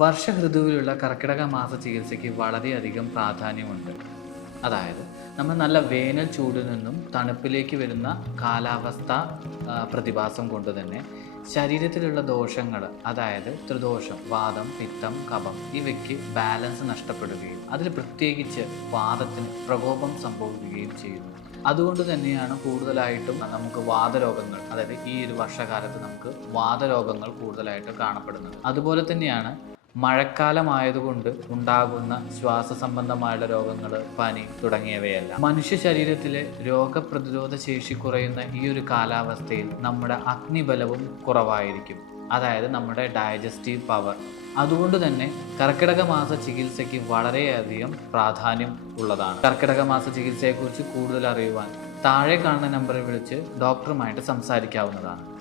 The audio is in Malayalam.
വർഷഋതുവിലുള്ള കർക്കിടക മാസ ചികിത്സയ്ക്ക് വളരെയധികം പ്രാധാന്യമുണ്ട്. അതായത് നമ്മൾ നല്ല വേനൽ ചൂടിൽ നിന്നും തണുപ്പിലേക്ക് വരുന്ന കാലാവസ്ഥ പ്രതിഭാസം കൊണ്ട് തന്നെ ശരീരത്തിലുള്ള ദോഷങ്ങൾ അതായത് ത്രിദോഷം വാദം പിത്തം കഫം ഇവയ്ക്ക് ബാലൻസ് നഷ്ടപ്പെടുകയും അതിൽ പ്രത്യേകിച്ച് വാദത്തിന് പ്രകോപം സംഭവിക്കുകയും ചെയ്യുന്നു. അതുകൊണ്ട് തന്നെയാണ് കൂടുതലായിട്ടും നമുക്ക് വാതരോഗങ്ങൾ അതായത് ഈ ഒരു വർഷകാലത്ത് നമുക്ക് വാതരോഗങ്ങൾ കൂടുതലായിട്ട് കാണപ്പെടുന്നത്. അതുപോലെ തന്നെയാണ് മഴക്കാലമായതുകൊണ്ട് ഉണ്ടാകുന്ന ശ്വാസ സംബന്ധമായുള്ള രോഗങ്ങൾ പനി തുടങ്ങിയവയല്ല. മനുഷ്യ ശരീരത്തിലെ രോഗപ്രതിരോധ ശേഷി കുറയുന്ന ഈ ഒരു കാലാവസ്ഥയിൽ നമ്മുടെ അഗ്നിബലവും കുറവായിരിക്കും. അതായത് നമ്മുടെ ഡയജസ്റ്റീവ് പവർ. അതുകൊണ്ട് തന്നെ കർക്കിടക മാസ ചികിത്സയ്ക്ക് വളരെയധികം പ്രാധാന്യം ഉള്ളതാണ്. കർക്കിടക മാസ ചികിത്സയെക്കുറിച്ച് കൂടുതൽ അറിയുവാൻ താഴെ കാണുന്ന നമ്പറിൽ വിളിച്ച് ഡോക്ടറുമായിട്ട് സംസാരിക്കാവുന്നതാണ്.